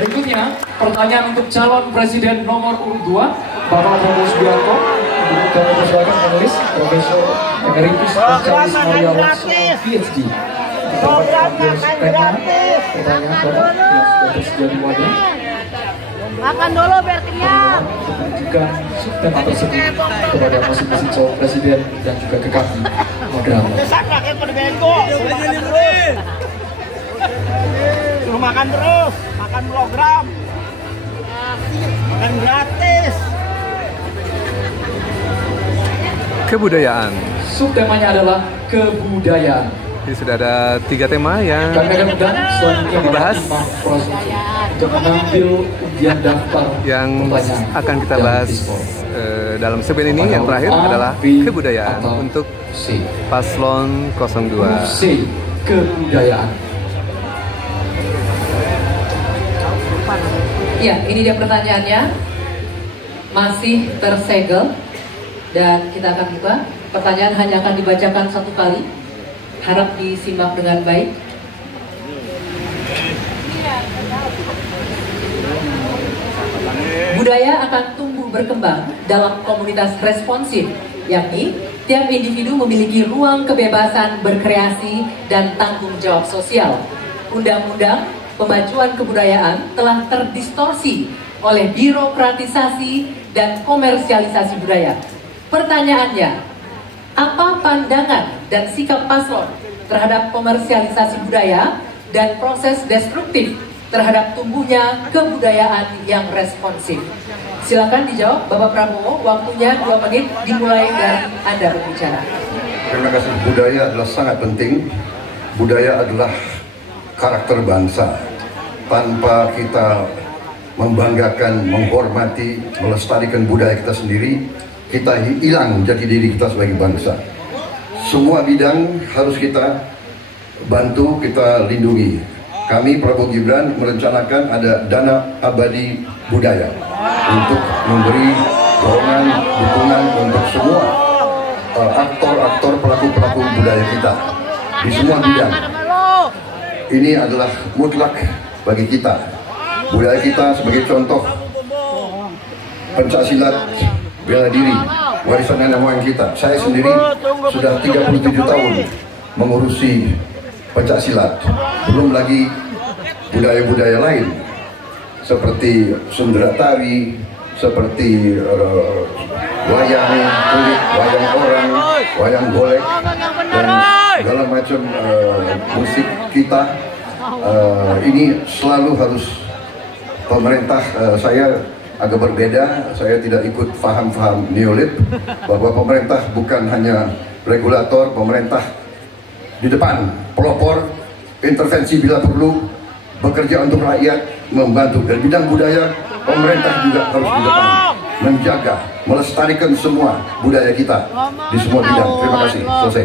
Berikutnya, pertanyaan untuk calon presiden nomor urut 2, Bapak Prabowo Subianto. Kami persilakan panelis, Profesor Emeritus Charles Maria Langsung, PhD. Pertanyaan Bapak yang sudah tersedia di wadah. Makan dulu biar kenyang. Jika tema tersebut kepada masing-masing calon presiden dan juga ke kami moderator. Suruh makan terus, makan program, makan gratis. Kebudayaan. Subtemanya adalah kebudayaan. Jadi sudah ada 3 tema yang Kami akan undang selanjutnya dibahas, untuk mengambil undian daftar yang pertanyaan akan kita yang bahas diskon. dalam segmen ini. Yang terakhir A, adalah B, kebudayaan atau untuk C. paslon 02. C. Kebudayaan. Ya, ini dia pertanyaannya. Masih tersegel dan kita akan buka. Pertanyaan hanya akan dibacakan 1 kali. Harap disimak dengan baik. Budaya akan tumbuh berkembang dalam komunitas responsif, yakni tiap individu memiliki ruang kebebasan berkreasi dan tanggung jawab sosial. Undang-undang pemajuan kebudayaan telah terdistorsi oleh birokratisasi dan komersialisasi budaya. Pertanyaannya, apa pandangan dan sikap paslon terhadap komersialisasi budaya dan proses destruktif terhadap tumbuhnya kebudayaan yang responsif? Silakan dijawab Bapak Prabowo, waktunya 2 menit dimulai dari Anda berbicara. Terima kasih. Budaya adalah sangat penting. Budaya adalah karakter bangsa. Tanpa kita membanggakan, menghormati, melestarikan budaya kita sendiri, kita hilang jati diri kita sebagai bangsa. Semua bidang harus kita bantu, kita lindungi. Kami Prabowo Gibran merencanakan ada dana abadi budaya untuk memberi dorongan, dukungan untuk semua aktor-aktor, pelaku-pelaku budaya kita di semua bidang. Ini adalah mutlak bagi kita. Budaya kita sebagai contoh pencaksilat, bela diri, warisan nenek moyang kita. Saya sendiri sudah 37 tahun mengurusi pencaksilat. Belum lagi budaya-budaya lain seperti sundera tari, seperti wayang kulit, wayang orang, wayang golek, dan segala macam musik kita. Ini selalu harus pemerintah, saya agak berbeda, saya tidak ikut faham-faham neolib, bahwa pemerintah bukan hanya regulator, pemerintah di depan, pelopor, intervensi bila perlu, bekerja untuk rakyat, membantu. Dan bidang budaya, pemerintah juga harus di depan, menjaga, melestarikan semua budaya kita di semua bidang. Terima kasih, selesai.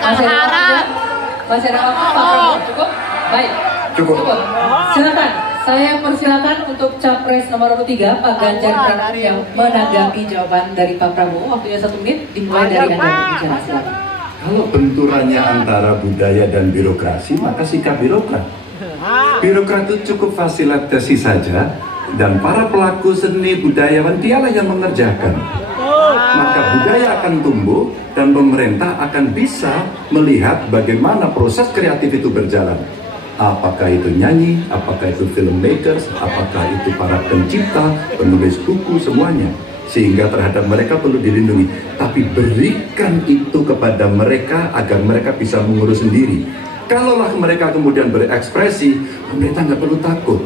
Masih ada waktu? Masih ada waktu, Pak Prabowo? Cukup? Baik. Cukup. Silakan. Saya persilakan untuk capres nomor 3, Pak Ganjar Pranowo, yang menanggapi jawaban dari Pak Prabowo. Waktunya 1 menit, dimulai dari Anda berbicara. Silakan. Kalau benturannya antara budaya dan birokrasi, maka sikap birokrat. Birokrat itu cukup fasilitasi saja, dan para pelaku seni budayawan dialah yang mengerjakan. Maka budaya akan tumbuh dan pemerintah akan bisa melihat bagaimana proses kreatif itu berjalan. Apakah itu nyanyi, apakah itu filmmakers, apakah itu para pencipta, penulis buku, semuanya. Sehingga terhadap mereka perlu dilindungi. Tapi berikan itu kepada mereka agar mereka bisa mengurus sendiri. Kalaulah mereka kemudian berekspresi, pemerintah nggak perlu takut.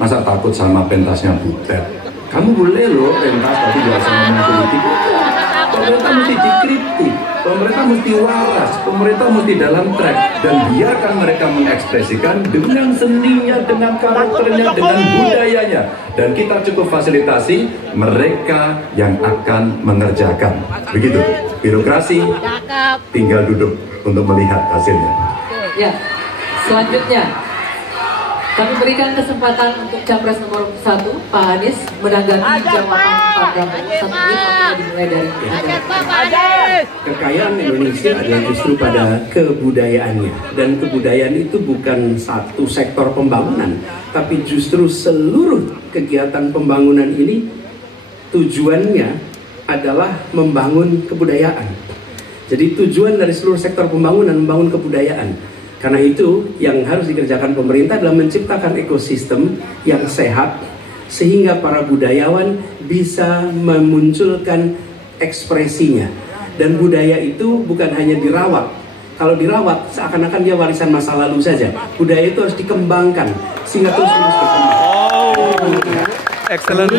Masa takut sama pentasnya Butet? Kamu boleh loh pentas, tapi jangan sama ngomong politik. Pemerintah mesti dikritik, pemerintah mesti waras, pemerintah mesti dalam track, dan biarkan mereka mengekspresikan dengan seninya, dengan karakternya, dengan budayanya, dan kita cukup fasilitasi mereka yang akan mengerjakan. Begitu, birokrasi tinggal duduk untuk melihat hasilnya. Ya, selanjutnya Kami berikan kesempatan untuk Capres nomor 1, Pak Anies, menanggapi jawaban Pak Prabowo. 1 menit waktunya dimulai dari Anda. Kekayaan Indonesia adalah justru pada kebudayaannya, dan kebudayaan itu bukan satu sektor pembangunan, tapi justru seluruh kegiatan pembangunan ini tujuannya adalah membangun kebudayaan. Jadi tujuan dari seluruh sektor pembangunan membangun kebudayaan. Karena itu yang harus dikerjakan pemerintah adalah menciptakan ekosistem yang sehat sehingga para budayawan bisa memunculkan ekspresinya. Dan budaya itu bukan hanya dirawat. Kalau dirawat seakan-akan dia warisan masa lalu saja. Budaya itu harus dikembangkan sehingga terus-menerus berkembang. Excellent.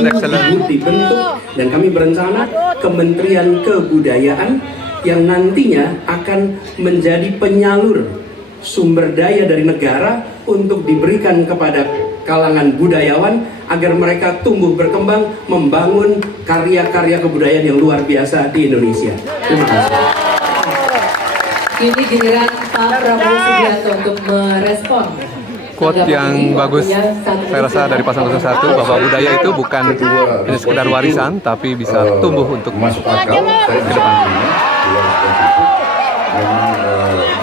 Dibentuk, dan kami berencana Kementerian Kebudayaan yang nantinya akan menjadi penyalur sumber daya dari negara untuk diberikan kepada kalangan budayawan agar mereka tumbuh berkembang membangun karya-karya kebudayaan yang luar biasa di Indonesia. Terima kasih. Ini giliran Pak Prabowo Subianto untuk merespon. Quote yang bagus saya rasa dari pasangan 1 bahwa budaya itu bukan hanya sekedar warisan tapi bisa tumbuh untuk masuk akal. Saya ke depannya memang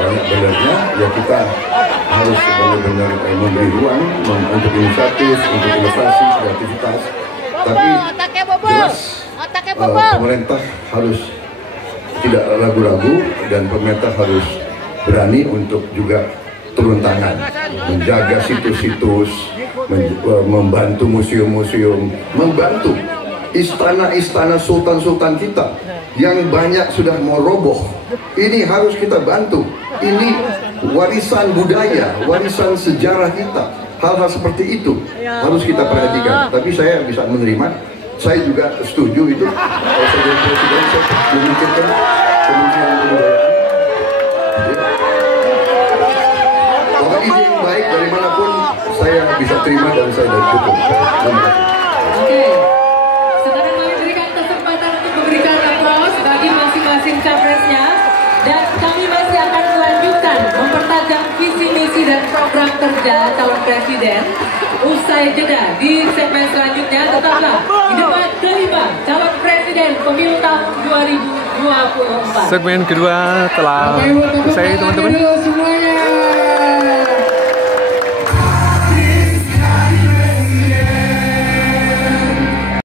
banyak benarnya ya, kita harus benar-benar memberi ruang untuk inisiatif, untuk inovasi, kreativitas. Tapi jelas pemerintah harus tidak ragu-ragu dan pemerintah harus berani untuk juga turun tangan, menjaga situs-situs, membantu museum-museum, membantu istana-istana sultan-sultan kita yang banyak sudah mau roboh. Ini harus kita bantu. Ini warisan budaya, warisan sejarah kita. Hal-hal seperti itu harus kita perhatikan. Tapi saya bisa menerima, saya juga setuju itu. Kalau saya jadi presiden, saya memikirkan Kementerian Kebudayaan. Kalau ide yang baik dari manapun saya bisa terima dan saya dukung. Terima kasih. Oke, sekarang kami berikan kesempatan untuk memberikan aplaus bagi masing-masing capresnya, dan kami masih akan melanjutkan mempertajam visi misi dan program kerja calon presiden usai jeda di segmen selanjutnya. Tetaplah di debat kelima calon presiden pemilu tahun 2024. segmen kedua telah usai, teman-teman.